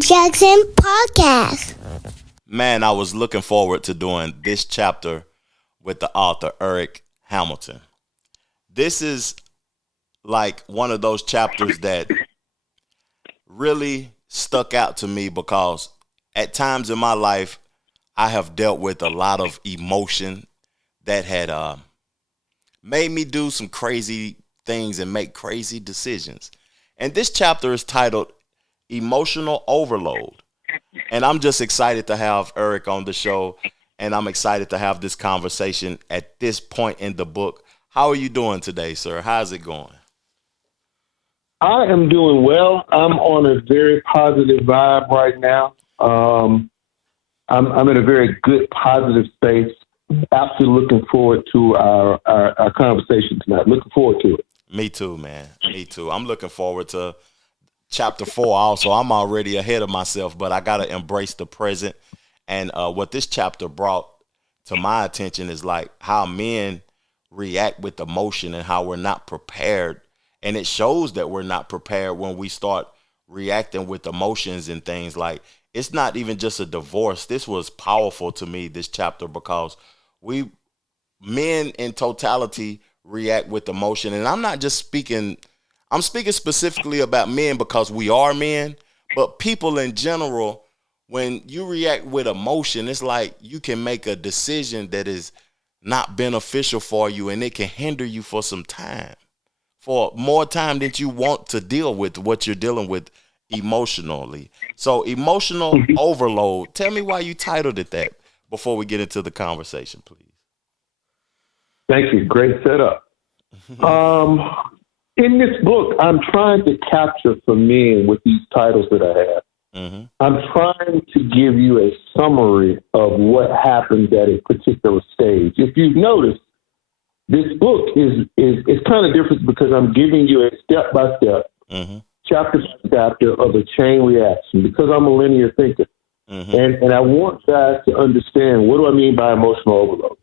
Jackson Podcast. Man, I was looking forward to doing this chapter with the author, Eric Hamilton. This is like one of those chapters that really stuck out to me because at times in my life, I have dealt with a lot of emotion that had made me do some crazy things and make crazy decisions. And this chapter is titled Emotional Overload. And I'm just excited to have Eric on the show, and I'm excited to have this conversation at this point in the book. How are you doing today, sir? How's it going? I am doing well. I'm on a very positive vibe right now. I'm in a very good, positive space. Absolutely looking forward to our conversation tonight. Looking forward to it. Me too, man. Me too. I'm looking forward to chapter 4 also. I'm already ahead of myself, but I got to embrace the present. And what this chapter brought to my attention is like how men react with emotion and how we're not prepared. And it shows that we're not prepared when we start reacting with emotions and things. Like, it's not even just a divorce. This was powerful to me, this chapter, because men in totality react with emotion. And I'm speaking specifically about men because we are men, but people in general, when you react with emotion, it's like you can make a decision that is not beneficial for you, and it can hinder you for some time, for more time than you want to deal with what you're dealing with emotionally. So emotional overload. Tell me why you titled it that before we get into the conversation, please. Thank you. Great setup. In this book, I'm trying to capture for men with these titles that I have. Mm-hmm. I'm trying to give you a summary of what happens at a particular stage. If you've noticed, this book is kind of different because I'm giving you a step-by-step, chapter by chapter of a chain reaction because I'm a linear thinker. Mm-hmm. And I want guys to understand, what do I mean by emotional overload?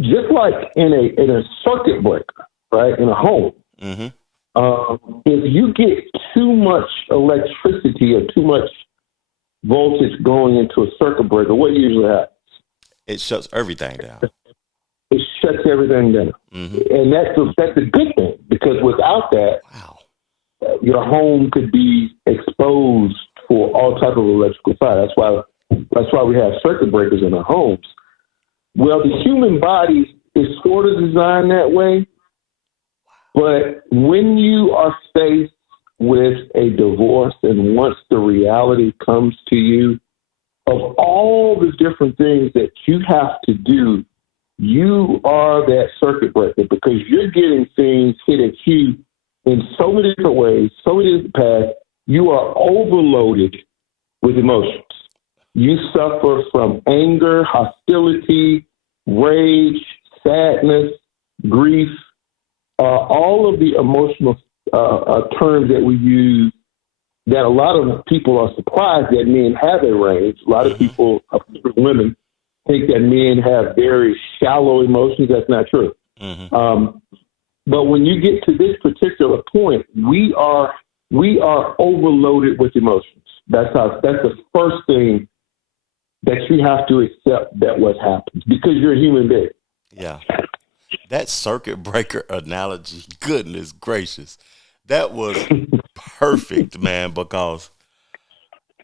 Just like in a circuit breaker, right, in a home, if you get too much electricity or too much voltage going into a circuit breaker, what usually happens? It shuts everything down. It shuts everything down. Mm-hmm. And that's a good thing, because without that, your home could be exposed for all type of electrical fire. That's why we have circuit breakers in our homes. Well, the human body is sort of designed that way, but when you are faced with a divorce and once the reality comes to you of all the different things that you have to do, you are that circuit breaker because you're getting things hit at you in so many different ways, so many different paths. You are overloaded with emotions. You suffer from anger, hostility, rage, sadness, grief, all of the emotional terms that we use that a lot of people are surprised that men have a range. A lot of people, women, think that men have very shallow emotions. That's not true. But when you get to this particular point, we are overloaded with emotions. That's the first thing that you have to accept that what happens because you're a human being. Yeah. That circuit breaker analogy, goodness gracious, that was perfect, man, because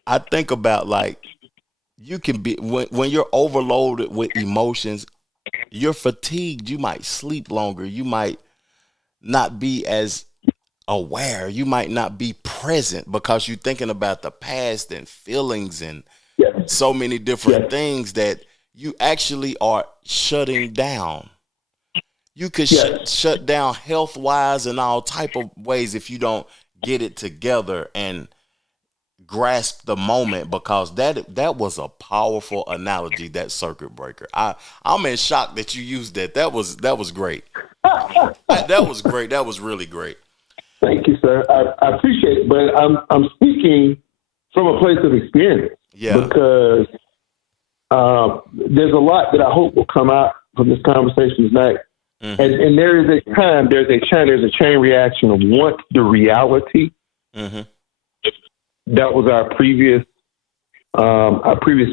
I think about like you can be when you're overloaded with emotions, you're fatigued, you might sleep longer, you might not be as aware, you might not be present because you're thinking about the past and feelings and so many different things that you actually are shutting down. You could shut down health-wise and all type of ways if you don't get it together and grasp the moment, because that was a powerful analogy, that circuit breaker. I'm in shock that you used that. That was great. That was great. That was really great. Thank you, sir. I appreciate it, but I'm speaking from a place of experience. Yeah. Because there's a lot that I hope will come out from this conversation tonight. Mm-hmm. And there's a chain reaction of once the reality that was our previous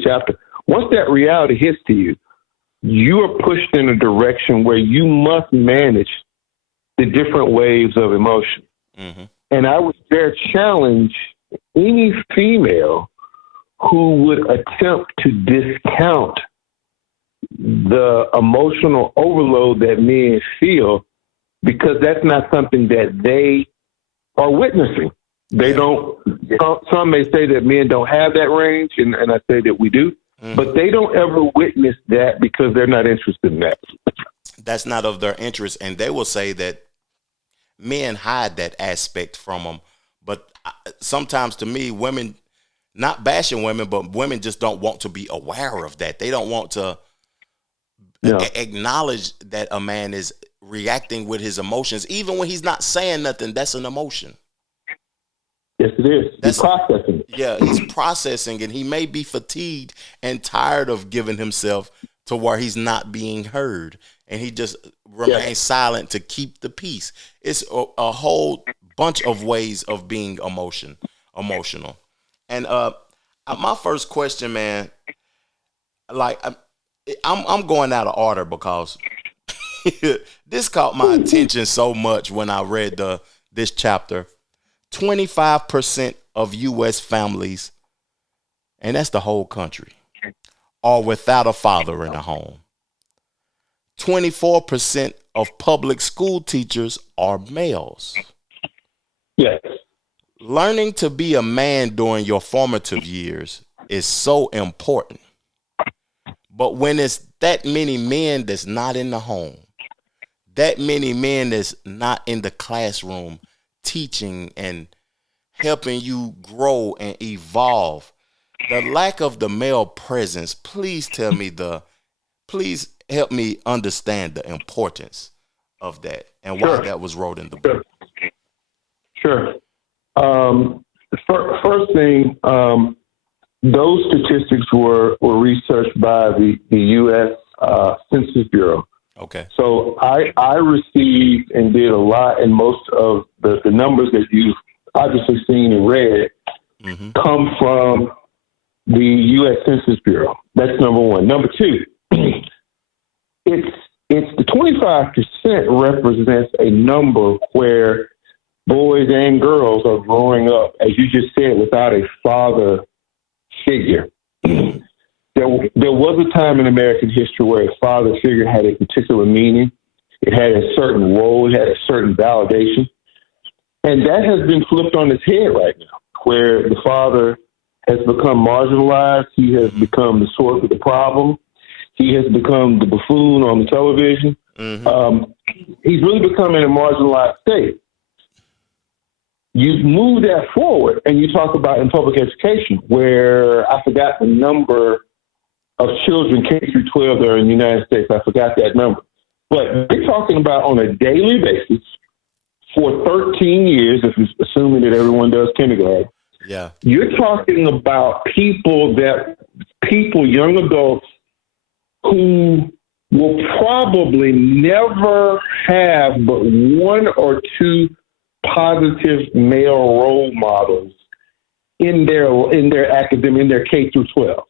chapter. Once that reality hits to you, you are pushed in a direction where you must manage the different waves of emotion. Mm-hmm. And I would dare challenge any female who would attempt to discount the emotional overload that men feel, because that's not something that they are witnessing. They don't. Some may say that men don't have that range, and I say that we do, but they don't ever witness that because they're not interested in that. That's not of their interest, and they will say that men hide that aspect from them. But sometimes, to me, women, not bashing women, but women just don't want to be aware of that. They don't want to acknowledge that a man is reacting with his emotions, even when he's not saying nothing. That's an emotion. Yes, it is. He's processing. Yeah, he's processing, and he may be fatigued and tired of giving himself to where he's not being heard, and he just remains silent to keep the peace. It's a whole bunch of ways of being emotional. And my first question, man, like I'm going out of order because this caught my attention so much when I read this chapter. 25% of U.S. families, and that's the whole country, are without a father in the home. 24% of public school teachers are males. Yes. Learning to be a man during your formative years is so important. But when it's that many men that's not in the home, that many men that's not in the classroom teaching and helping you grow and evolve, the lack of the male presence, please help me understand the importance of that and why that was wrote in the book. Sure. First thing, those statistics were researched by the U.S. Census Bureau. Okay. So I received and did a lot, and most of the numbers that you've obviously seen and read come from the U.S. Census Bureau. That's number one. Number two, it's the 25% represents a number where boys and girls are growing up, as you just said, without a father figure. There was a time in American history where a father figure had a particular meaning. It had a certain role. It had a certain validation. And that has been flipped on its head right now, where the father has become marginalized. He has become the source of the problem. He has become the buffoon on the television. He's really becoming a marginalized state. You move that forward and you talk about in public education, where I forgot the number of children K through 12 that are in the United States. I forgot that number. But we're talking about on a daily basis for 13 years, if you're assuming that everyone does kindergarten. Yeah. You're talking about people, young adults, who will probably never have but one or two positive male role models in their academic, in their K through 12.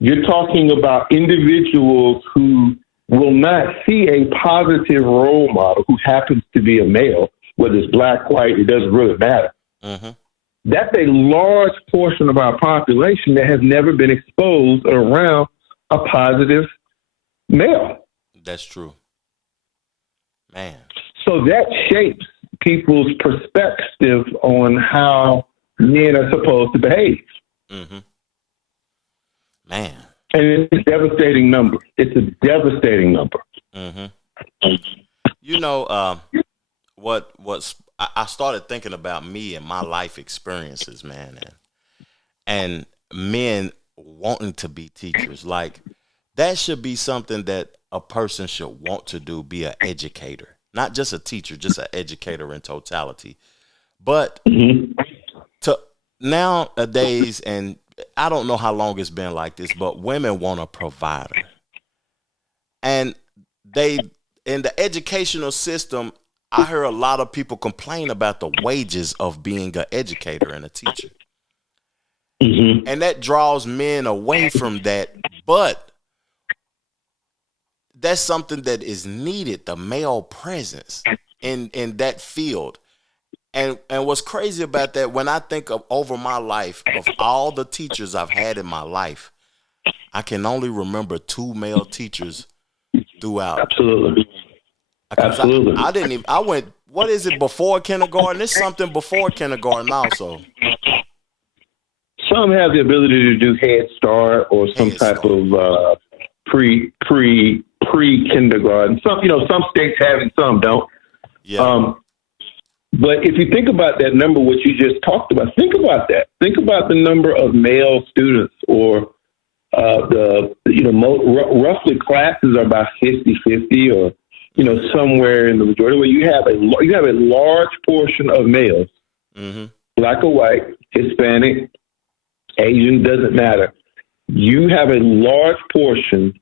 You're talking about individuals who will not see a positive role model who happens to be a male, whether it's black, white, it doesn't really matter. That's a large portion of our population that has never been exposed around a positive male. That's true. Man. So that shapes people's perspective on how men are supposed to behave. Man. And it's a devastating number. It's a devastating number. You know, I started thinking about me and my life experiences, man, and men wanting to be teachers. Like, that should be something that a person should want to do, be an educator, not just a teacher, just an educator in totality. But to nowadays, and I don't know how long it's been like this, but women want a provider. And they, in the educational system, I hear a lot of people complain about the wages of being an educator and a teacher. Mm-hmm. And that draws men away from that. But that's something that is needed, the male presence in that field. And what's crazy about that, when I think of over my life, of all the teachers I've had in my life, I can only remember 2 male teachers throughout. Absolutely. Absolutely. I went, what is it, before kindergarten? There's something before kindergarten also. Some have the ability to do Head Start or some type of pre kindergarten. Some states have it, some don't. Yeah. But if you think about that number, what you just talked about, think about that. Think about the number of male students, or roughly classes are about 50-50, or somewhere in the majority where you have a large portion of males, mm-hmm. black or white, Hispanic, Asian, doesn't matter. You have a large portion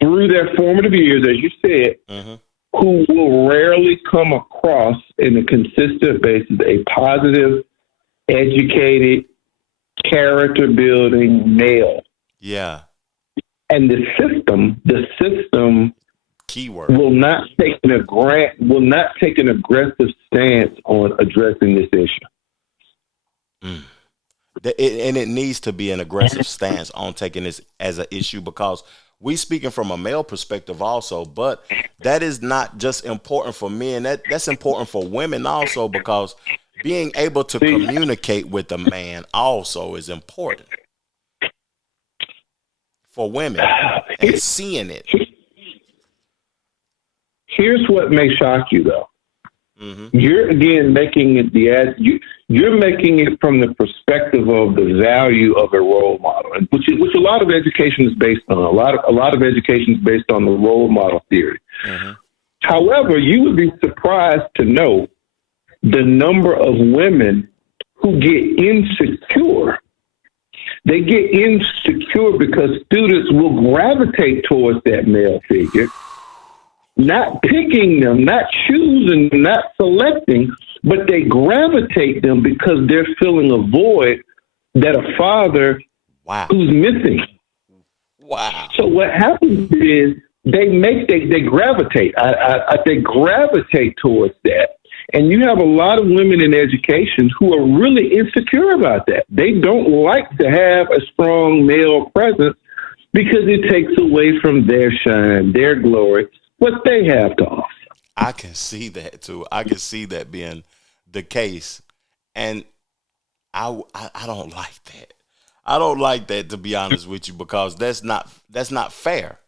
through their formative years, as you said, mm-hmm. who will rarely come across in a consistent basis a positive, educated, character-building male. Yeah. And the system keyword will not take an aggressive stance on addressing this issue. And it needs to be an aggressive stance on taking this as an issue, because we speaking from a male perspective also, but that is not just important for men. That's important for women also, because being able to communicate with a man also is important for women, and seeing it. Here's what may shock you, though. Mm-hmm. You're again making it you're making it from the perspective of the value of a role model, which a lot of education is based on. A lot of education is based on the role model theory. Mm-hmm. However, you would be surprised to know the number of women who get insecure. They get insecure because students will gravitate towards that male figure, not picking them, not choosing them, not selecting, but they gravitate them because they're filling a void that a father who's missing. Wow. So what happens is they gravitate. They gravitate towards that. And you have a lot of women in education who are really insecure about that. They don't like to have a strong male presence because it takes away from their shine, their glory, what they have to offer. I can see that too. I can see that being the case. And I don't like that. I don't like that, to be honest with you, because that's not fair.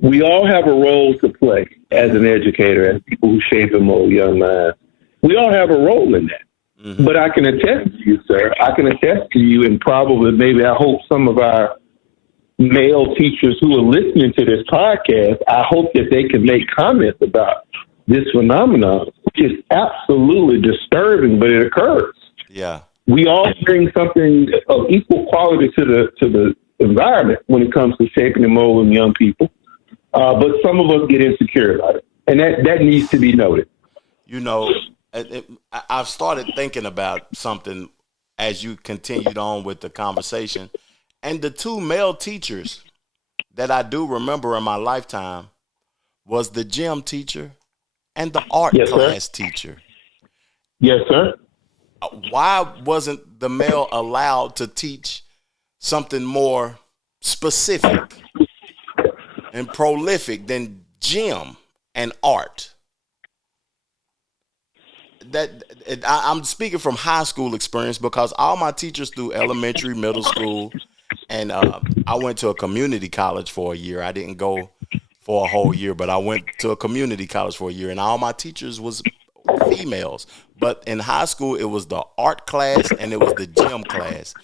We all have a role to play as an educator, as people who shape and mold young minds. We all have a role in that. Mm-hmm. But I can attest to you, sir. I can attest to you, and probably maybe I hope some of our male teachers who are listening to this podcast, I hope that they can make comments about this phenomenon, which is absolutely disturbing, but it occurs. Yeah. We all bring something of equal quality to the environment when it comes to shaping and molding young people. But some of us get insecure about it. And that needs to be noted. I've started thinking about something as you continued on with the conversation. And the 2 male teachers that I do remember in my lifetime was the gym teacher and the art class teacher. Yes, sir. Why wasn't the male allowed to teach something more specific and prolific than gym and art? I'm speaking from high school experience, because all my teachers through elementary, middle school, and I went to a community college for a year. I didn't go for a whole year, but I went to a community college for a year, and all my teachers was females. But in high school, it was the art class and it was the gym class.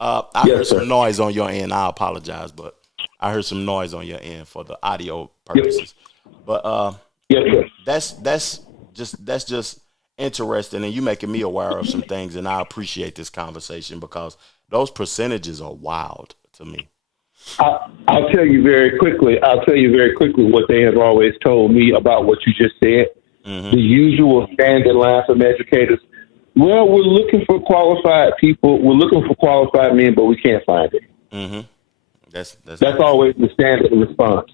I heard some noise on your end. I apologize, but I heard some noise on your end for the audio purposes. But that's just interesting, and you making me aware of some things, and I appreciate this conversation because those percentages are wild to me. I'll tell you very quickly. What they have always told me about what you just said. Mm-hmm. The usual standard line from educators. Well, we're looking for qualified people. We're looking for qualified men, but we can't find it. Mm-hmm. That's always the standard response.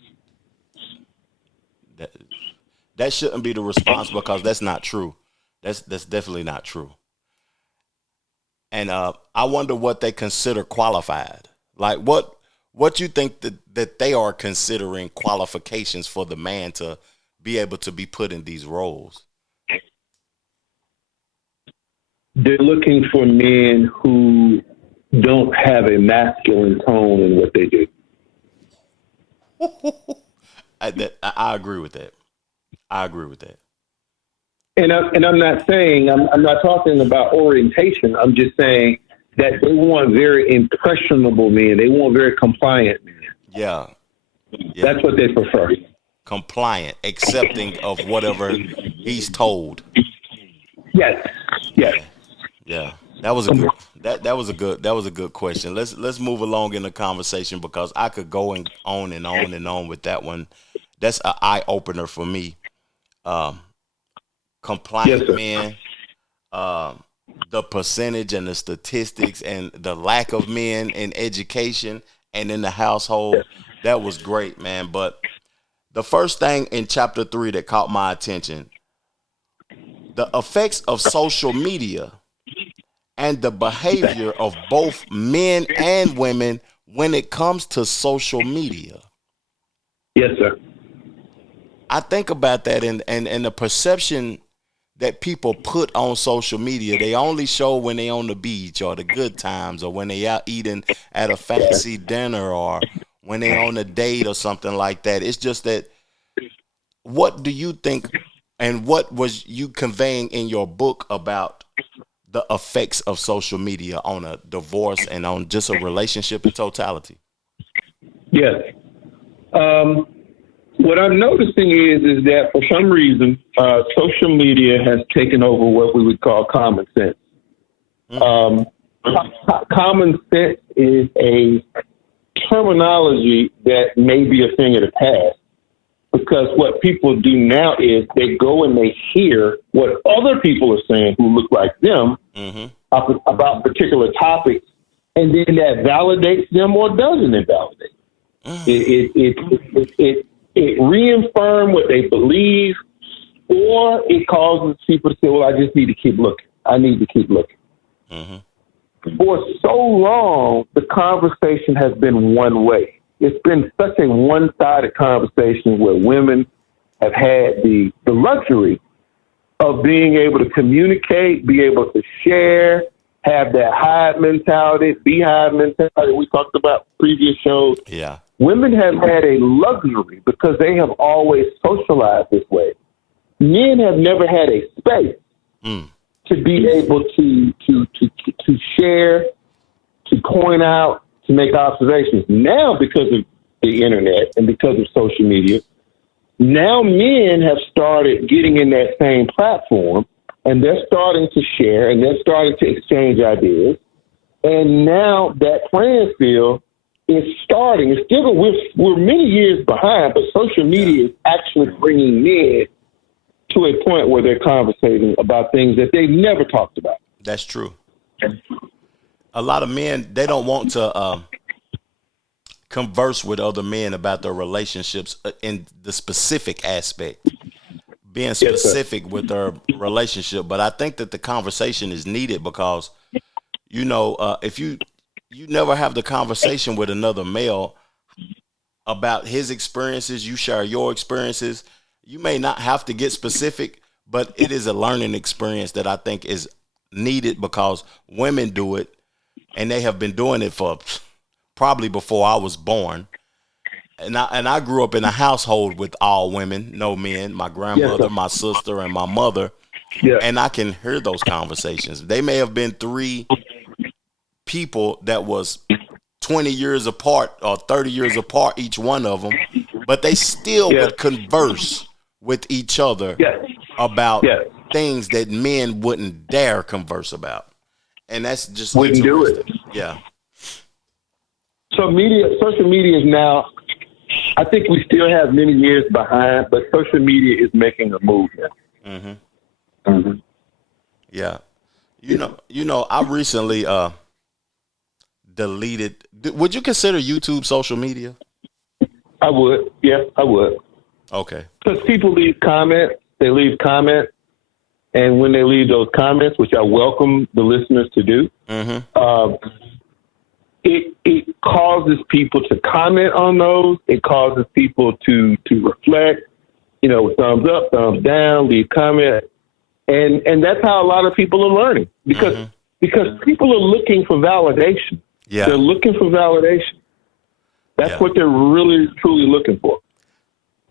That shouldn't be the response because that's not true. That's definitely not true. And I wonder what they consider qualified. Like what you think that they are considering qualifications for the man to be able to be put in these roles. They're looking for men who don't have a masculine tone in what they do. I agree with that. I agree with that. And I'm not saying, I'm not talking about orientation. I'm just saying that they want very impressionable men. They want very compliant men. Yeah. That's what they prefer. Compliant, accepting of whatever he's told. Yes. Yeah. That was a good. That was a good question. Let's move along in the conversation because I could go on and on with that one. That's an eye opener for me. Compliant men, the percentage and the statistics and the lack of men in education and in the household. That was great, man. But the first thing in chapter 3 that caught my attention, the effects of social media and the behavior of both men and women when it comes to social media. Yes, sir. I think about that and the perception that people put on social media. They only show when they on the beach or the good times or when they out eating at a fancy dinner or when they on a date or something like that. It's just that, what do you think and what was you conveying in your book about the effects of social media on a divorce and on just a relationship in totality? Yes. What I'm noticing is that for some reason, social media has taken over what we would call common sense. Common sense is a terminology that may be a thing of the past, because what people do now is they go and they hear what other people are saying who look like them about particular topics, and then that validates them or doesn't invalidate. It reaffirms what they believe, or it causes people to say, well, I just need to keep looking. I need to keep looking. For so long, the conversation has been one way. It's been such a one-sided conversation where women have had the luxury of being able to communicate, be able to share, have that hive mentality, beehive mentality we talked about previous shows. Yeah. Women have had a luxury because they have always socialized this way. Men have never had a space to be able to share, to point out, to make observations. Now, because of the internet and because of social media, now men have started getting in that same platform, and they're starting to share, and they're starting to exchange ideas. And now that playing field is starting. It's still, we're many years behind, but social media is actually bringing men to a point where they're conversating about things that they've never talked about. That's true. A lot of men, they don't want to converse with other men about their relationships in the specific aspect, being specific with their relationship. But I think that the conversation is needed because, if you never have the conversation with another male about his experiences, you share your experiences. You may not have to get specific, but it is a learning experience that I think is needed because women do it, and they have been doing it for probably before I was born. And I grew up in a household with all women, no men, my grandmother, my sister, and my mother. Yeah. And I can hear those conversations. They may have been 3 people that was 20 years apart or 30 years apart, each one of them, but they still would converse with each other about things that men wouldn't dare converse about. And that's just wouldn't do it. Yeah. social media is now, I think we still have many years behind, but social media is making a move now. Mm-hmm. Mm-hmm. Yeah. You know, I recently deleted. Would you consider YouTube social media? I would. Yeah, I would. Okay. Because people leave comments. They leave comments. And when they leave those comments, which I welcome the listeners to do, it causes people to comment on those. It causes people to reflect, thumbs up, thumbs down, leave comments. And that's how a lot of people are learning because people are looking for validation. Yeah. They're looking for validation. That's what they're really, truly looking for.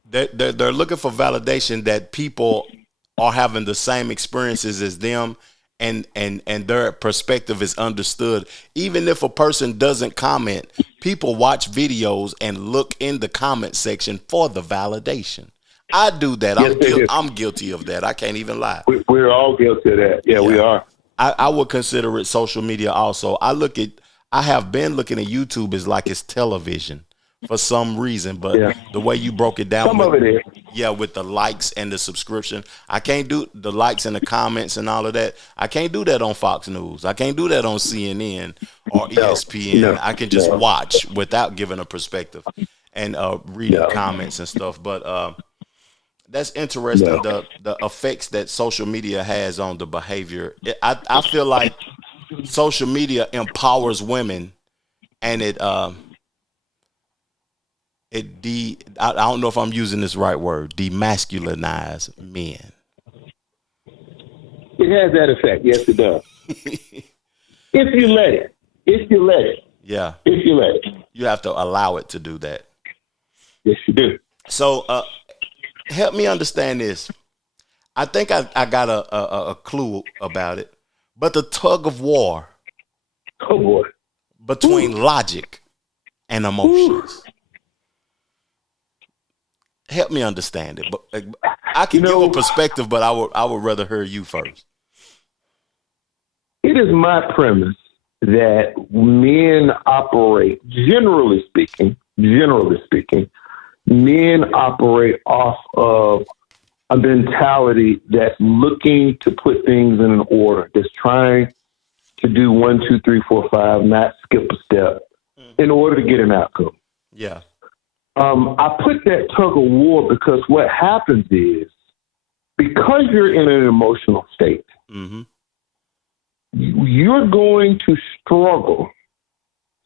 They're looking for validation that people are having the same experiences as them and their perspective is understood. Even if a person doesn't comment, people watch videos and look in the comment section for the validation. I do that. Yes, I'm guilty of that. I can't even lie. We're all guilty of that. Yeah, we are. I would consider it social media also. I have been looking at YouTube as like it's television for some reason, but the way you broke it down, of it is. Yeah, with the likes and the subscription. I can't do the likes and the comments and all of that. I can't do that on Fox News. I can't do that on CNN or ESPN. No, I can just watch without giving a perspective and reading comments and stuff. But that's interesting, the effects that social media has on the behavior. I feel like social media empowers women, and I don't know if I'm using this right word, demasculinize men. It has that effect. Yes, it does. If you let it. Yeah. If you let it. You have to allow it to do that. Yes, you do. So help me understand this. I think I got a clue about it. But the tug of war between logic and emotions. Help me understand it. But I can give a perspective, but I would rather hear you first. It is my premise that men operate, generally speaking, men operate off of a mentality that's looking to put things in an order, that's trying to do 1, 2, 3, 4, 5, not skip a step in order to get an outcome. Yeah. I put that tug of war because what happens is, because you're in an emotional state, you're going to struggle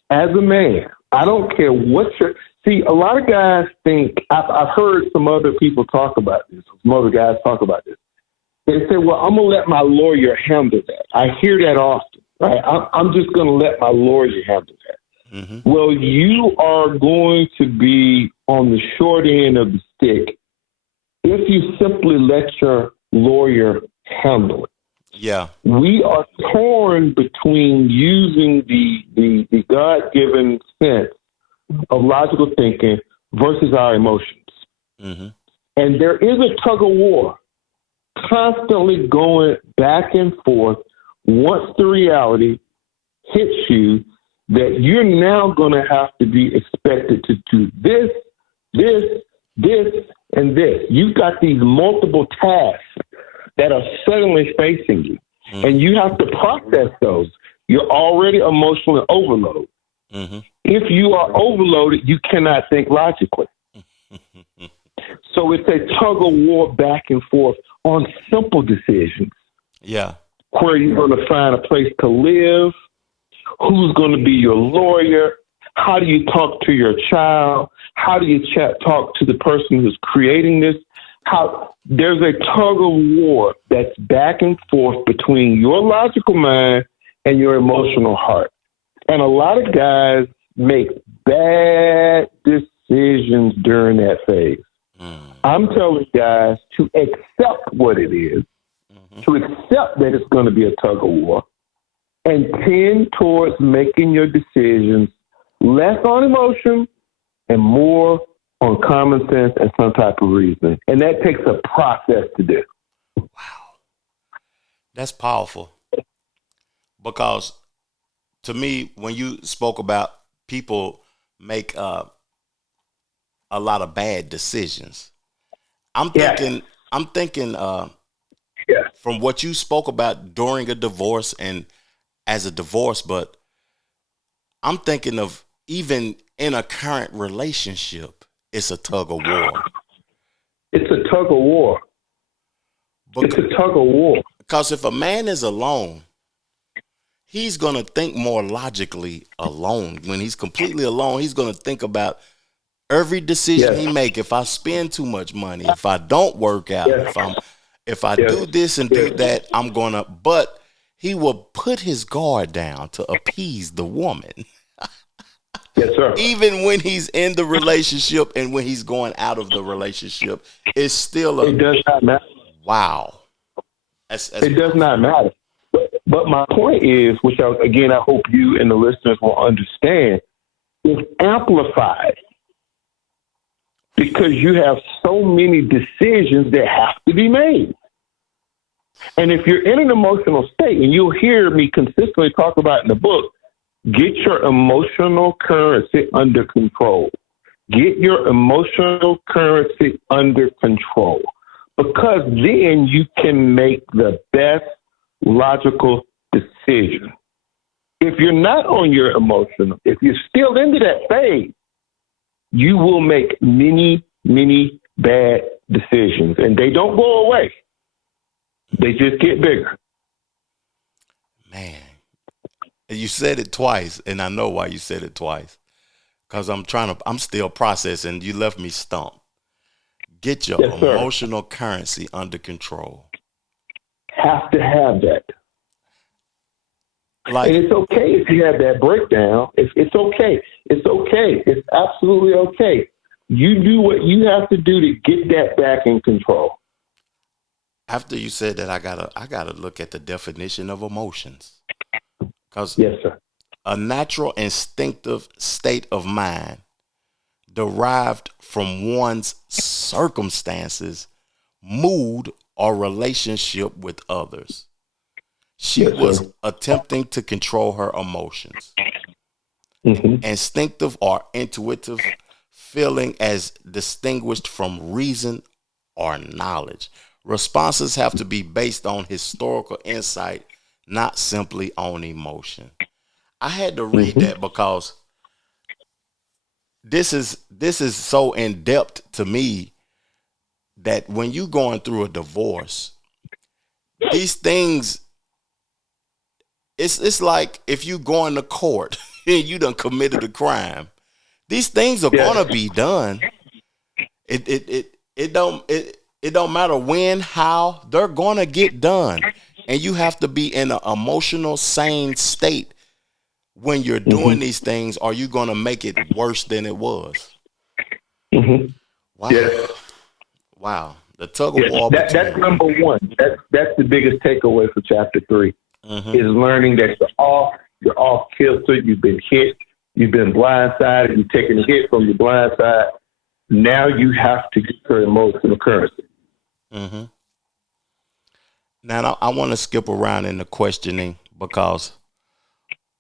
as a man. I don't care what see, a lot of guys think, I've heard some other people talk about this, some other guys talk about this. They say, well, I'm going to let my lawyer handle that. I hear that often, right? I'm just going to let my lawyer handle that. Well, you are going to be on the short end of the stick if you simply let your lawyer handle it. Yeah. We are torn between using the God-given sense of logical thinking versus our emotions. And there is a tug of war constantly going back and forth once the reality hits you that you're now going to have to be expected to do this, and this. You've got these multiple tasks that are suddenly facing you, and you have to process those. You're already emotionally overloaded. If you are overloaded, you cannot think logically. So it's a tug of war back and forth on simple decisions. Yeah. Where you're going to find a place to live, who's going to be your lawyer, how do you talk to your child, how do you talk to the person who's creating this. There's a tug of war that's back and forth between your logical mind and your emotional heart. And a lot of guys make bad decisions during that phase. I'm telling guys to accept what it is, to accept that it's going to be a tug of war, and tend towards making your decisions less on emotion and more on common sense and some type of reason. And that takes a process to do. Wow. That's powerful. Because to me, when you spoke about people make a lot of bad decisions. I'm Yes. thinking Yeah. from what you spoke about during a divorce and as a divorce, but I'm thinking of even in a current relationship, it's a tug of war. It's a tug of war. It's a tug of war. Because if a man is alone, he's going to think more logically alone. When he's completely alone, he's going to think about every decision Yes. he make. If I spend too much money, if I don't work out, Yes. if I Yes. do this and do Yes. that, I'm going to, but he will put his guard down to appease the woman. Yes, sir. Even when he's in the relationship and when he's going out of the relationship, it's still It does not matter. wow. It does not matter. But my point is, which again I hope you and the listeners will understand, is amplified because you have so many decisions that have to be made. And if you're in an emotional state, and you'll hear me consistently talk about in the book, get your emotional currency under control. Get your emotional currency under control. Because then you can make the best logical decision. If you're not on your emotional, if you're still into that phase, you will make many, many bad decisions. And they don't go away. They just get bigger. Man, you said it twice, and I know why you said it twice. Because I'm still processing. You left me stumped. Get your Yes, sir. emotional currency under control. Have to have that. Like, And it's okay if you have that breakdown. It's okay. It's okay. It's absolutely okay. You do what you have to do to get that back in control. after you said that, I gotta look at the definition of emotions. Because Yes, sir. a natural instinctive state of mind derived from one's circumstances, mood, or relationship with others. She Yes, was sir. attempting to control her emotions. Mm-hmm. Instinctive or intuitive feeling as distinguished from reason or knowledge. Responses have to be based on historical insight, not simply on emotion. I had to read that because this is so in depth to me that when you going through a divorce, these things, it's like if you going to court and you done committed a crime, these things are Yes. gonna be done. It don't matter when, how, they're gonna get done. And you have to be in an emotional sane state when you're doing these things, or you're gonna make it worse than it was. Mm-hmm. Wow. Yes. Wow. The tug of Yes. war That's between number one. That's the biggest takeaway for chapter 3 Mhm. is learning that you're off kilter, you've been hit, you've been blindsided, you've taken a hit from your blind side. Now you have to get your emotional currency. Mhm. Now I want to skip around in the questioning because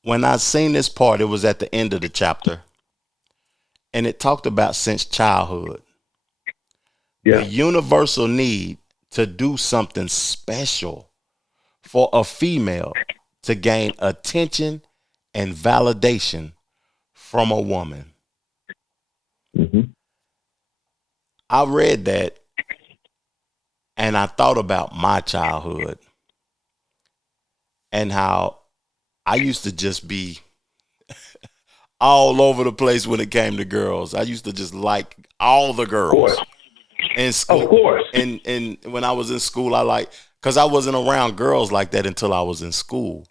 when I seen this part, it was at the end of the chapter, and it talked about since childhood, the Yeah. universal need to do something special for a female to gain attention and validation from a woman. Mm-hmm. I read that and I thought about my childhood and how I used to just be all over the place when it came to girls. I used to just like all the Of girls course. in school. Of course. And when I was in school, because I wasn't around girls like that until I was in school.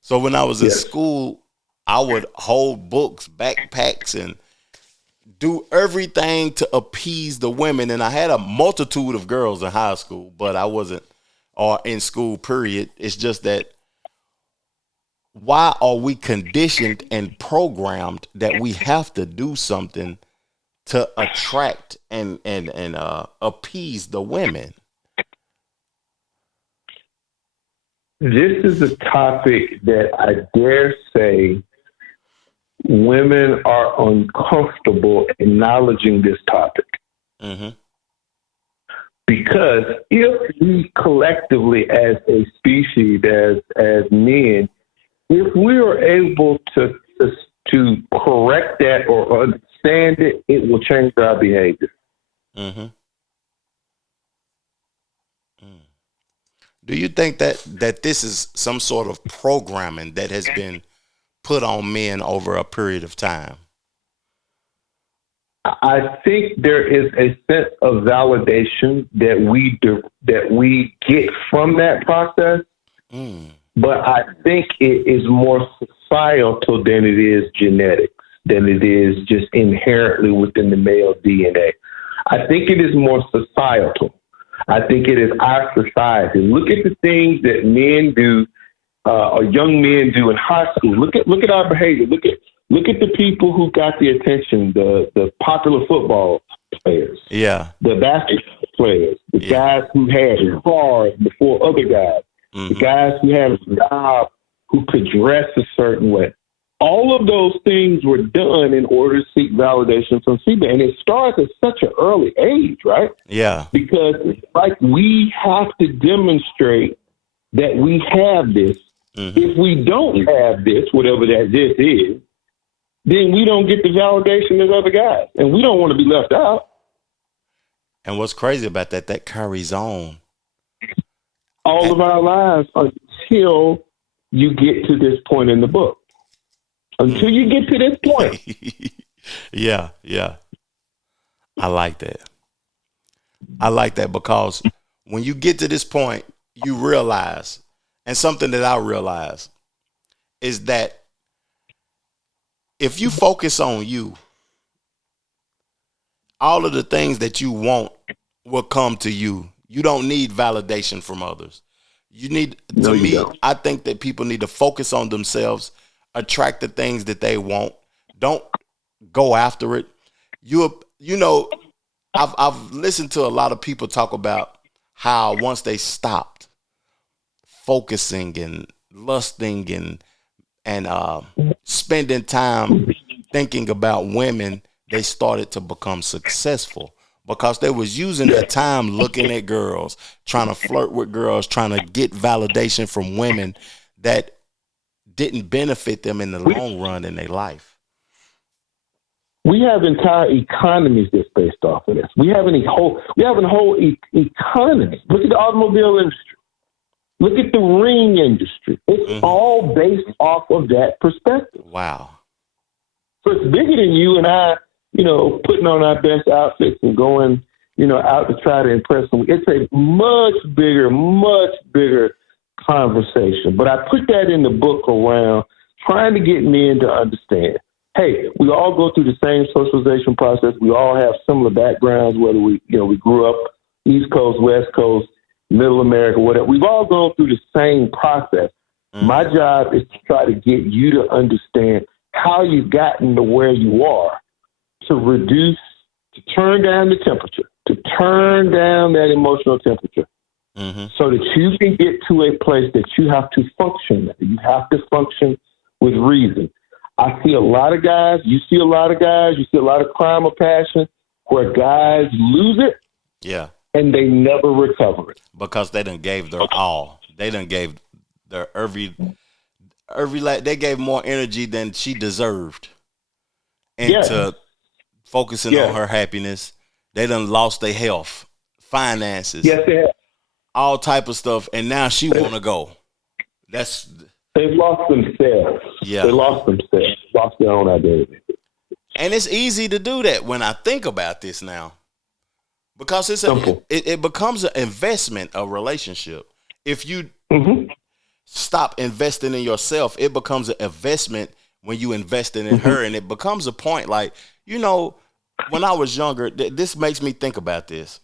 So when I was in Yes. school, I would hold books, backpacks, and do everything to appease the women. And I had a multitude of girls in high school, but I wasn't, or in school, period. It's just that why are we conditioned and programmed that we have to do something to attract and appease the women? This is a topic that I dare say women are uncomfortable acknowledging this topic. Mm-hmm. Because if we collectively as a species, as men, if we are able to correct that or understand it, it will change our behavior. Mm-hmm. Do you think that this is some sort of programming that has been put on men over a period of time? I think there is a sense of validation that we get from that process, but I think it is more societal than it is genetics, than it is just inherently within the male DNA. I think it is more societal. I think it is our society. Look at the things that men do, or young men do in high school. Look at our behavior. Look at the people who got the attention, the popular football players, the basketball players, the guys who had cars before other guys, the guys who had a job, who could dress a certain way. All of those things were done in order to seek validation from female. And it starts at such an early age, right? Yeah. Because it's like we have to demonstrate that we have this. Mm-hmm. If we don't have this, whatever that this is, then we don't get the validation as other guys. And we don't want to be left out. And what's crazy about that carries on all of our lives until you get to this point in the book. Until you get to this point. Yeah. I like that because when you get to this point, you realize, and something that I realize is that if you focus on you, all of the things that you want will come to you. You don't need validation from others. I think that people need to focus on themselves, attract the things that they want. Don't go after it. I've listened to a lot of people talk about how once they stopped focusing and lusting and spending time thinking about women, they started to become successful because they was using their time looking at girls, trying to flirt with girls, trying to get validation from women that didn't benefit them in the long run in their life. We have entire economies that's based off of this. We have a whole economy. Look at the automobile industry. Look at the ring industry. It's all based off of that perspective. Wow. So it's bigger than you and I, putting on our best outfits and going, out to try to impress them. It's a much bigger conversation. But I put that in the book around trying to get men to understand, hey, we all go through the same socialization process. We all have similar backgrounds, whether we grew up East Coast, West Coast, Middle America, whatever. We've all gone through the same process. My job is to try to get you to understand how you've gotten to where you are, to turn down the temperature, to turn down that emotional temperature, so that you can get to a place that you have to function. You have to function with reason. I see a lot of guys, you see a lot of crime or passion where guys lose it. Yeah. And they never recover it. Because they done gave their all. They done gave their they gave more energy than she deserved into focusing on her happiness. They done lost their health, finances, all type of stuff, and now she want to go. They've lost themselves. Yeah. They lost themselves, lost their own identity. And it's easy to do that when I think about this now. Because it becomes an investment, a relationship. If you stop investing in yourself, it becomes an investment when you invest in her. And it becomes a point like, when I was younger, this makes me think about this.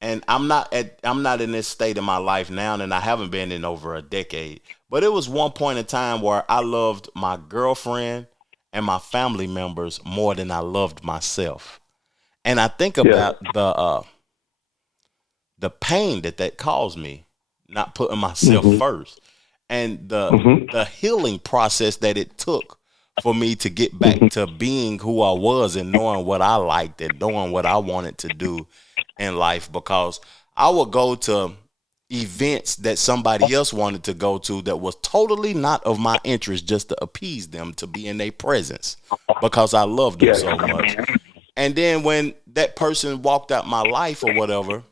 And I'm not in this state in my life now, and I haven't been in over a decade. But it was one point in time where I loved my girlfriend and my family members more than I loved myself. And I think about the pain that caused me, not putting myself first, and the healing process that it took for me to get back to being who I was and knowing what I liked and knowing what I wanted to do in life, because I would go to events that somebody else wanted to go to that was totally not of my interest, just to appease them, to be in their presence, because I loved them so much. And then when that person walked out my life or whatever,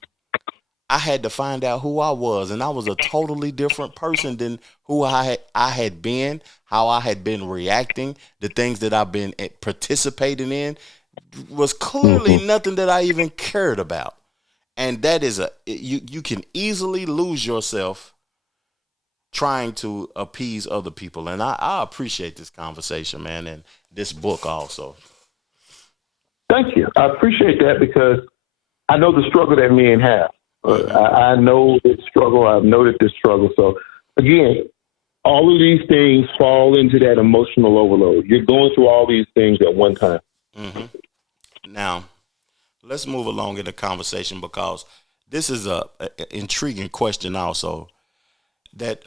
I had to find out who I was, and I was a totally different person than who I had been, how I had been reacting, the things that I've been participating in was clearly nothing that I even cared about. And that is you can easily lose yourself trying to appease other people. And I appreciate this conversation, man, and this book also. Thank you. I appreciate that, because I know the struggle that men have. I know this struggle. I've noted this struggle. So, again, all of these things fall into that emotional overload. You're going through all these things at one time. Mm-hmm. Now, let's move along in the conversation, because this is a intriguing question also, that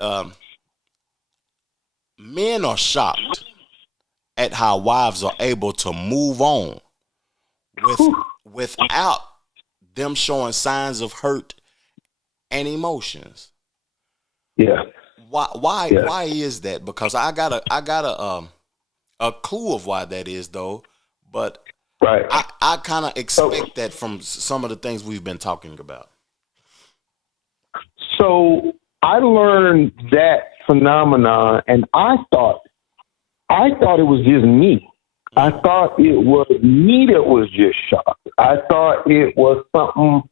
men are shocked at how wives are able to move on without them showing signs of hurt and emotions. Yeah. Why is that? Because I got a clue of why that is, though, but right. I kind of expect that from some of the things we've been talking about. So I learned that phenomenon, and I thought it was just me. I thought it was me that was just shocked. I thought it was something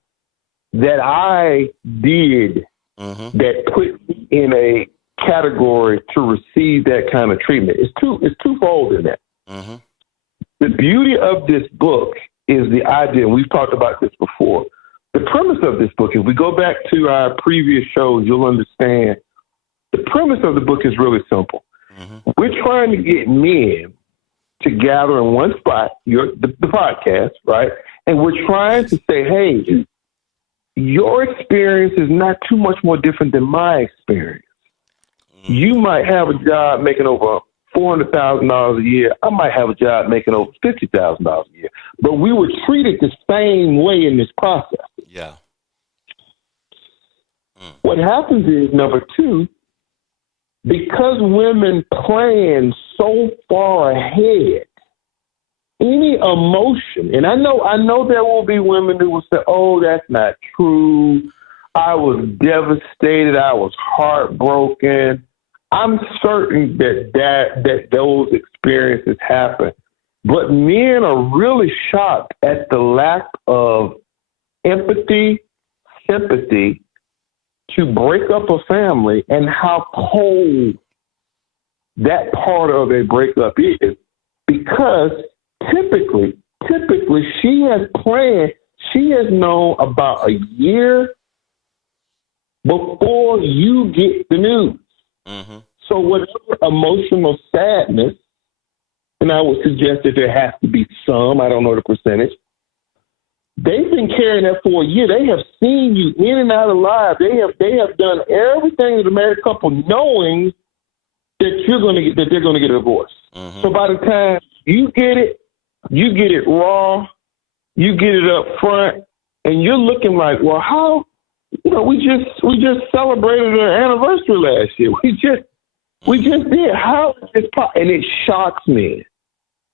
that I did that put me in a category to receive that kind of treatment. It's twofold in that. The beauty of this book is the idea, and we've talked about this before. The premise of this book, if we go back to our previous shows, you'll understand the premise of the book is really simple. We're trying to get men to gather in one spot, the podcast, right? And we're trying to say, hey, your experience is not too much more different than my experience. You might have a job making over $400,000 a year. I might have a job making over $50,000 a year. But we were treated the same way in this process. Yeah. What happens is, number two, because women plan so far ahead, any emotion, and I know there will be women who will say, oh, that's not true. I was devastated. I was heartbroken. I'm certain that those experiences happen. But men are really shocked at the lack of empathy, sympathy to break up a family, and how cold that part of a breakup is. Because typically she has known about a year before you get the news. So whatever emotional sadness, and I would suggest that there has to be some, I don't know the percentage, they've been carrying that for a year. They have seen you in and out of life. They have done everything as a married couple, knowing that they're going to get a divorce. So by the time you get it raw, you get it up front, and you're looking like, well, how? We just celebrated our anniversary last year. We just did. How is this possible? And it shocks me.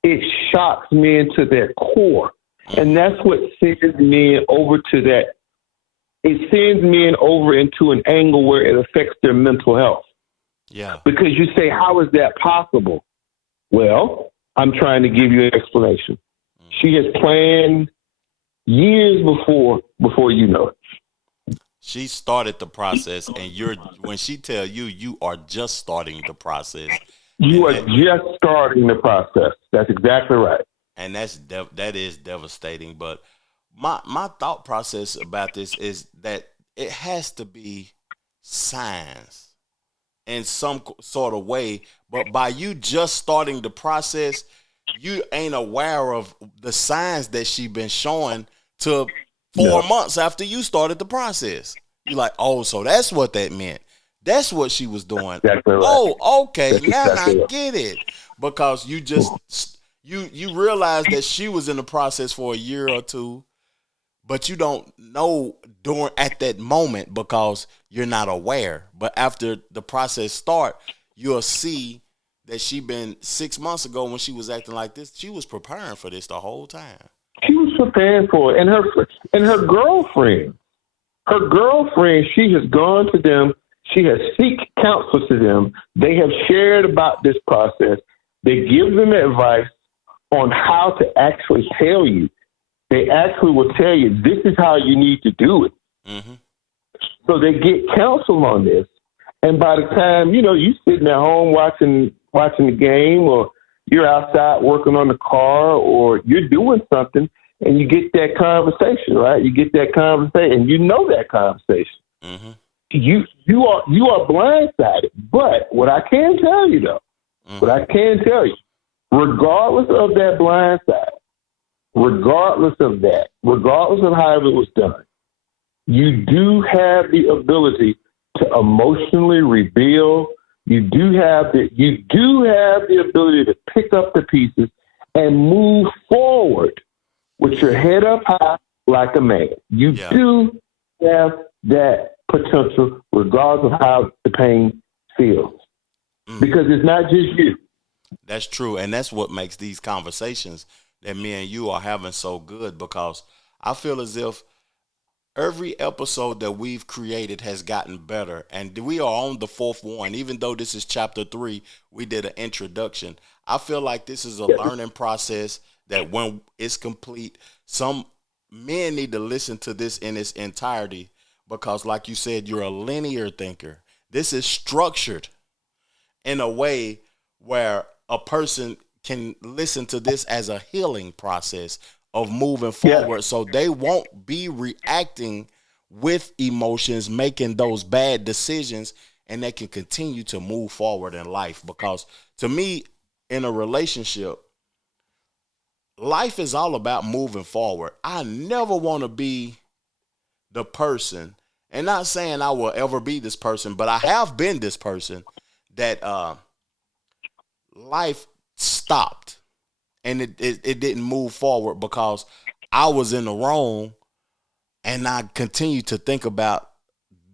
It shocks me to their core. And that's what sends men over to that. It sends men over into an angle where it affects their mental health. Yeah. Because you say, how is that possible? Well, I'm trying to give you an explanation. She has planned years before you know it. She started the process, and when she tell you, you are just starting the process. You are just starting the process. That's exactly right. And that is devastating. But my thought process about this is that it has to be signs in some sort of way. But by you just starting the process, you ain't aware of the signs that she been showing to 4 months after you started the process. You're like, oh, so that's what that meant. That's what she was doing. Exactly right. Oh, okay. That's Now exactly I right. get it. Because you just you realize that she was in the process for a year or two, but you don't know at that moment because you're not aware. But after the process start, you'll see that she been 6 months ago when she was acting like this. She was preparing for this the whole time. She was preparing for it, and her girlfriend, she has gone to them. She has seek counsel to them. They have shared about this process. They give them advice on how to actually tell you. They actually will tell you, this is how you need to do it. Mm-hmm. So they get counsel on this. And by the time, you sitting at home watching the game, or you're outside working on the car, or you're doing something, and you get that conversation, right? You get that conversation, and you know that conversation. Mm-hmm. You are blindsided. But what I can tell you, though, regardless of that blindside, regardless of how it was done, you do have the ability to emotionally rebuild. You do have the ability to pick up the pieces and move forward with your head up high like a man. You do have that potential, regardless of how the pain feels, because it's not just you. That's true, and that's what makes these conversations that me and you are having so good, because I feel as if every episode that we've created has gotten better, and we are on the fourth one. Even though this is chapter 3, we did an introduction. I feel like this is a learning process that when it's complete, some men need to listen to this in its entirety, because like you said, you're a linear thinker. This is structured in a way where a person can listen to this as a healing process of moving forward, so they won't be reacting with emotions, making those bad decisions, and they can continue to move forward in life. Because to me, in a relationship, life is all about moving forward. I never want to be the person, and not saying I will ever be this person, but I have been this person that life stopped and it didn't move forward because I was in the wrong, and I continue to think about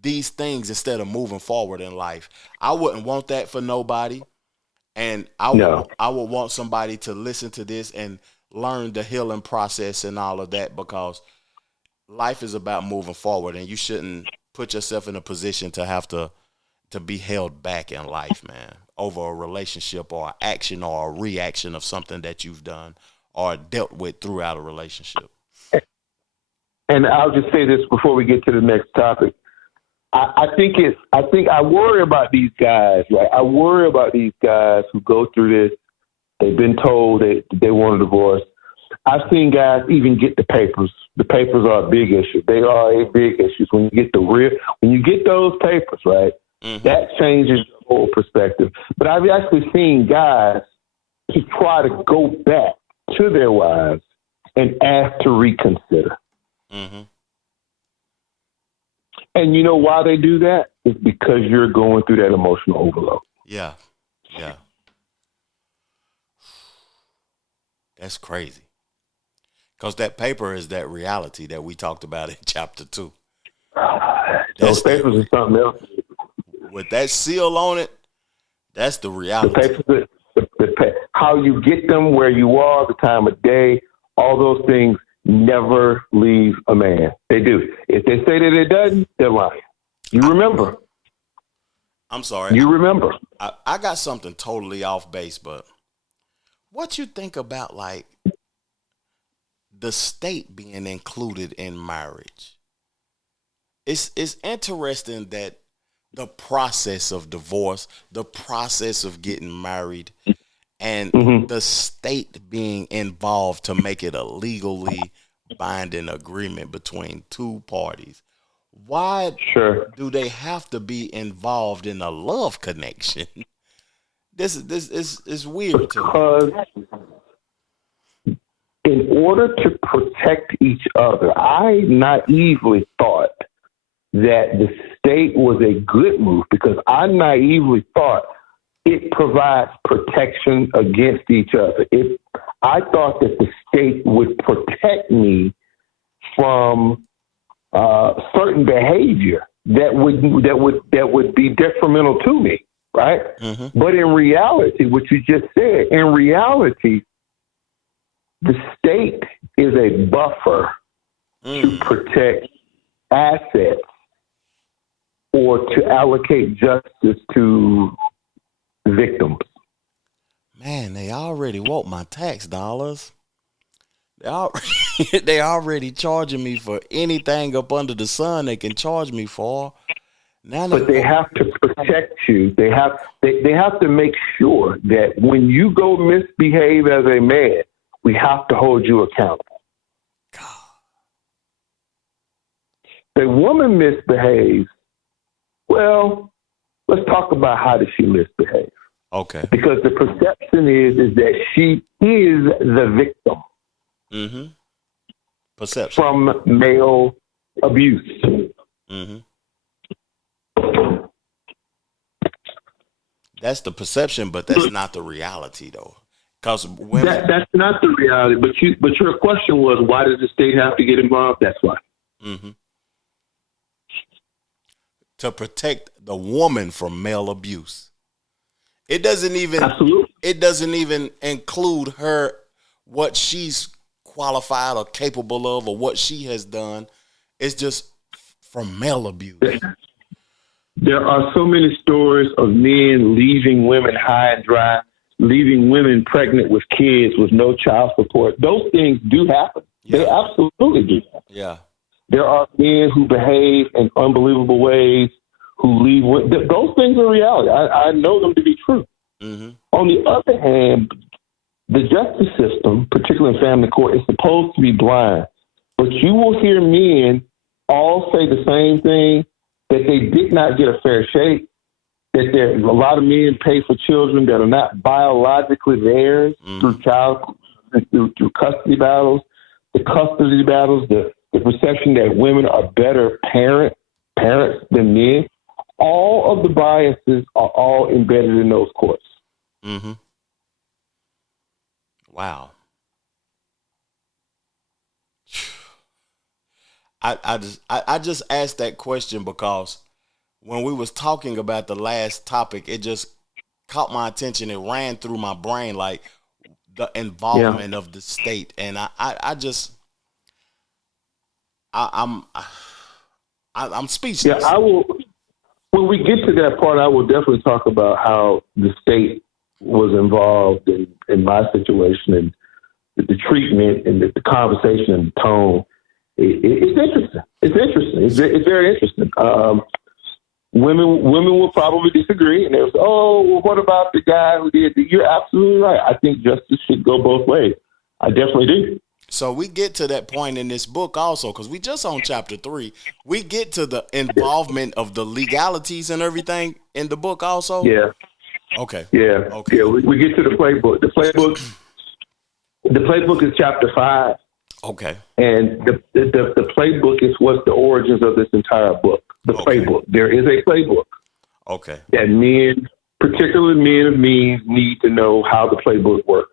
these things instead of moving forward in life. I wouldn't want that for nobody, and I would want somebody to listen to this and learn the healing process and all of that, because life is about moving forward, and you shouldn't put yourself in a position to have to be held back in life, man, over a relationship or an action or a reaction of something that you've done or dealt with throughout a relationship. And I'll just say this before we get to the next topic. I think I worry about these guys, right? I worry about these guys who go through this. They've been told that they want a divorce. I've seen guys even get the papers. The papers are a big issue. They are a big issue. When you get those papers, right? Mm-hmm. That changes the whole perspective. But I've actually seen guys to try to go back to their wives and ask to reconsider. Mm-hmm. And you know why they do that? It's because you're going through that emotional overload. Yeah. That's crazy. Because that paper is that reality that we talked about in chapter 2. Those papers are something else. With that seal on it, that's the reality. How you get them, where you are, the time of day, all those things never leave a man. They do. If they say that it doesn't, they're lying. You remember. I'm sorry. You remember. I got something totally off base, but what you think about, like, the state being included in marriage? It's interesting that the process of divorce, the process of getting married, and the state being involved to make it a legally binding agreement between two parties. Why do they have to be involved in a love connection? This is weird to me. In order to protect each other, I naively thought that the state was a good move because I naively thought it provides protection against each other. I thought that the state would protect me from certain behavior that would be detrimental to me, right? Mm-hmm. But in reality, what you just said, in reality, the state is a buffer to protect assets or to allocate justice to victims. Man, they already want my tax dollars. They already charging me for anything up under the sun they can charge me for. But they have to protect you. They have to make sure that when you go misbehave as a man, we have to hold you accountable. God. The woman misbehaves. Well, let's talk about how does she misbehave. Okay. Because the perception is that she is the victim. Mm-hmm. Perception. From male abuse. Mm-hmm. That's the perception, but that's not the reality, though. Because women... that's not the reality. But your question was, why does the state have to get involved? That's why. Mm-hmm. To protect the woman from male abuse. It doesn't even... Absolutely. It doesn't even include her, what she's qualified or capable of, or what she has done. It's just from male abuse. There are so many stories of men leaving women high and dry, leaving women pregnant with kids with no child support. Those things do happen. Yeah. They absolutely do happen. Yeah. There are men who behave in unbelievable ways, who leave. Those things are reality. I know them to be true. Mm-hmm. On the other hand, the justice system, particularly in family court, is supposed to be blind. But you will hear men all say the same thing, that they did not get a fair shake, that a lot of men pay for children that are not biologically theirs through custody battles, the perception that women are better parents than men. All of the biases are all embedded in those courts. Mm-hmm. Wow. I just asked that question because when we was talking about the last topic, it just caught my attention. It ran through my brain, like the involvement of the state, and I'm speechless. Yeah, I will. When we get to that part, I will definitely talk about how the state was involved in my situation and the treatment and the conversation and the tone. It's interesting. It's interesting. It's very interesting. Women will probably disagree, and they'll say, "Oh, well, what about the guy who did?" You're absolutely right. I think justice should go both ways. I definitely do. So we get to that point in this book also, because we just on chapter 3. We get to the involvement of the legalities and everything in the book also. Yeah. Okay. Yeah. Okay. Yeah. We get to the playbook. The playbook is chapter 5. Okay. And the playbook is what's the origins of this entire book. The playbook. There is a playbook. Okay. That men, particularly men of means, need to know how the playbook works.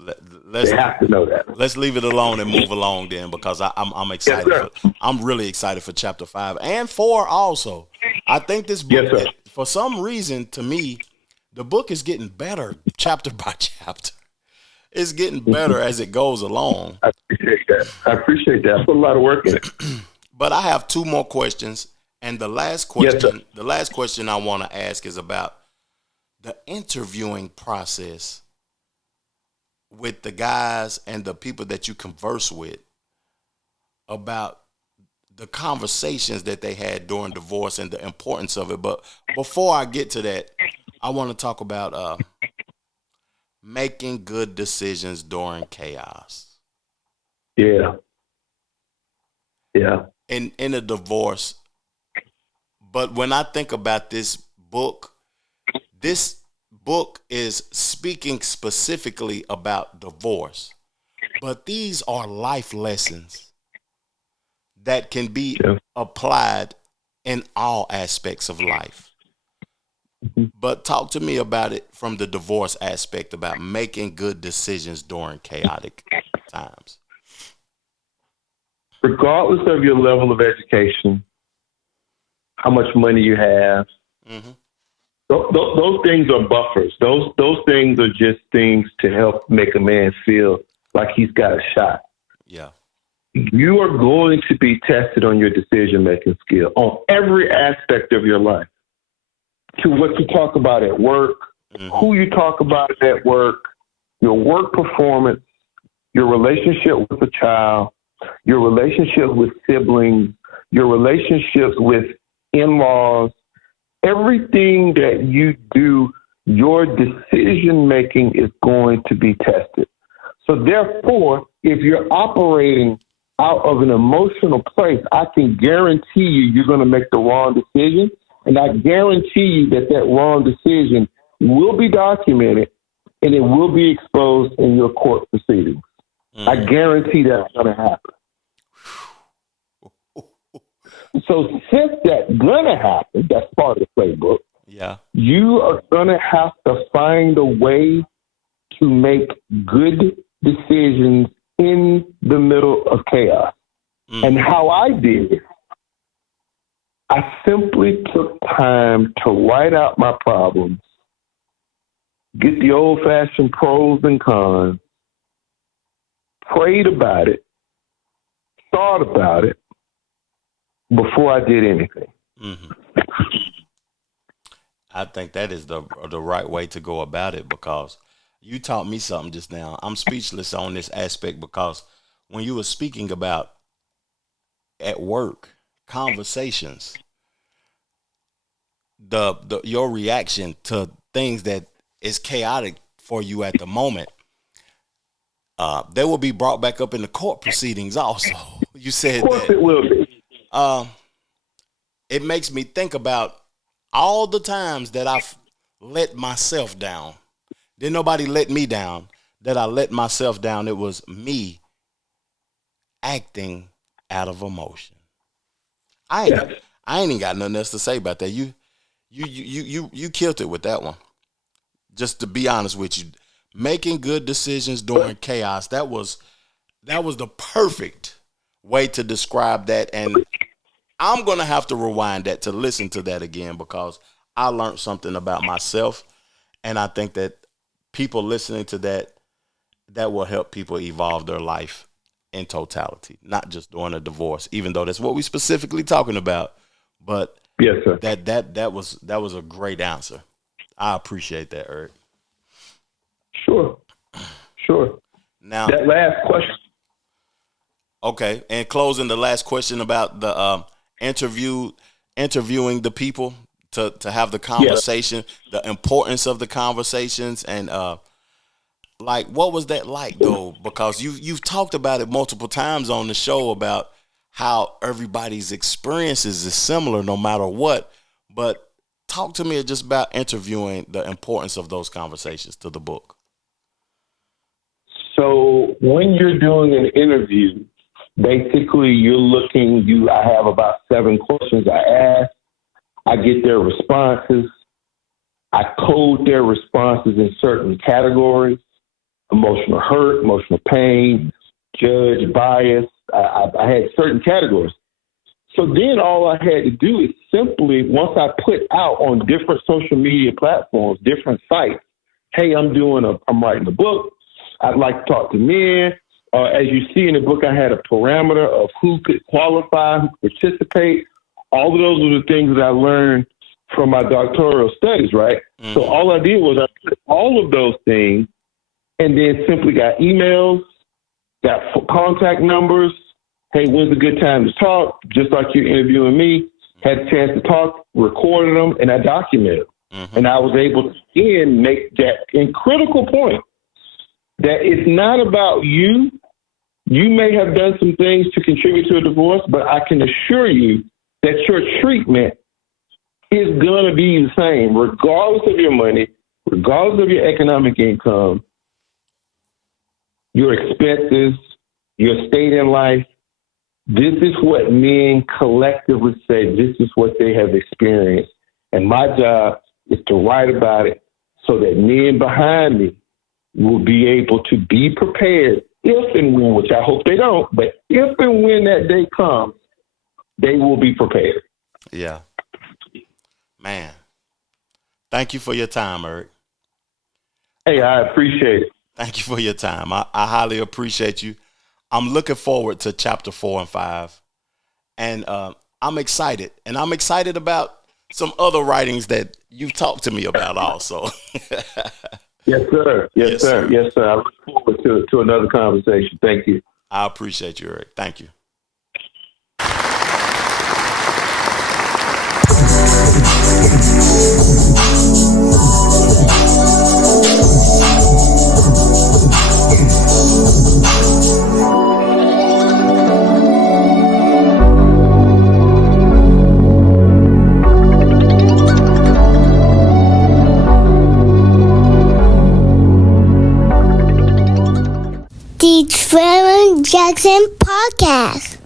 They have to know that. Let's leave it alone and move along then, because I'm excited. Yes, I'm really excited for chapter 5 and 4 also. I think this book, for some reason, to me, the book is getting better chapter by chapter. It's getting better as it goes along. I appreciate that. I put a lot of work in it. But I have 2 more questions, and the last question I want to ask is about the interviewing process with the guys and the people that you converse with, about the conversations that they had during divorce and the importance of it. But before I get to that, I want to talk about making good decisions during chaos. Yeah. Yeah. In a divorce. But when I think about this book is speaking specifically about divorce, but these are life lessons that can be applied in all aspects of life. But talk to me about it from the divorce aspect, about making good decisions during chaotic times. Regardless of your level of education, how much money you have, those things are buffers. Those things are just things to help make a man feel like he's got a shot. Yeah. You are going to be tested on your decision-making skill on every aspect of your life. To what you talk about at work, who you talk about at work, your work performance, your relationship with a child, your relationship with siblings, your relationships with in-laws, everything that you do, your decision-making is going to be tested. So therefore, if you're operating out of an emotional place, I can guarantee you're going to make the wrong decision. And I guarantee you that wrong decision will be documented and it will be exposed in your court proceedings. I guarantee that's going to happen. So since that's going to happen, that's part of the playbook. Yeah. You are going to have to find a way to make good decisions in the middle of chaos. And how I did it, I simply took time to write out my problems, get the old-fashioned pros and cons, prayed about it, thought about it before I did anything. I think that is the right way to go about it, because you taught me something just now. I'm speechless on this aspect, because when you were speaking about at work conversations, your reaction to things that is chaotic for you at the moment, they will be brought back up in the court proceedings also. You said of course that. It will be. It makes me think about all the times that I've let myself down. Didn't nobody let me down, that I let myself down. It was me acting out of emotion. I ain't even got nothing else to say about that. You killed it with that one. Just to be honest with you, making good decisions during chaos. That was the perfect way to describe that. And I'm going to have to rewind that to listen to that again, because I learned something about myself. And I think that people listening to that will help people evolve their life in totality, not just during a divorce, even though that's what we specifically talking about. But yes, sir. That was a great answer. I appreciate that, Eric. Sure. Now that last question. Okay, and closing the last question about the interviewing the people to have the conversation, the importance of the conversations, and like, what was that like though? Because you've talked about it multiple times on the show about how everybody's experiences is similar no matter what. But talk to me just about interviewing, the importance of those conversations to the book. So when you're doing an interview, basically I have about 7 questions I ask. I get their responses. I code their responses in certain categories: emotional hurt, emotional pain, judge, bias. I had certain categories. So then all I had to do is simply, once I put out on different social media platforms, different sites, hey, I'm writing a book. I'd like to talk to men. As you see in the book, I had a parameter of who could qualify, who could participate. All of those were the things that I learned from my doctoral studies, right? Mm-hmm. So all I did was I put all of those things and then simply got emails, got contact numbers. Hey, when's a good time to talk? Just like you're interviewing me, had a chance to talk, recorded them, and I documented them. Mm-hmm. And I was able to again make that critical point that it's not about you. You may have done some things to contribute to a divorce, but I can assure you that your treatment is going to be the same, regardless of your money, regardless of your economic income, your expenses, your state in life. this is what men collectively say. This is what they have experienced. And my job is to write about it so that men behind me will be able to be prepared if and when, which I hope they don't, but if and when that day comes, they will be prepared. Yeah. Man. Thank you for your time, Eric. Hey, I appreciate it. Thank you for your time. I highly appreciate you. I'm looking forward to chapter 4 and 5. And I'm excited. And I'm excited about some other writings that you've talked to me about also. Yes, sir. Yes, sir. Yes, sir. I look forward to another conversation. Thank you. I appreciate you, Eric. Thank you. The Trevor Jackson Podcast.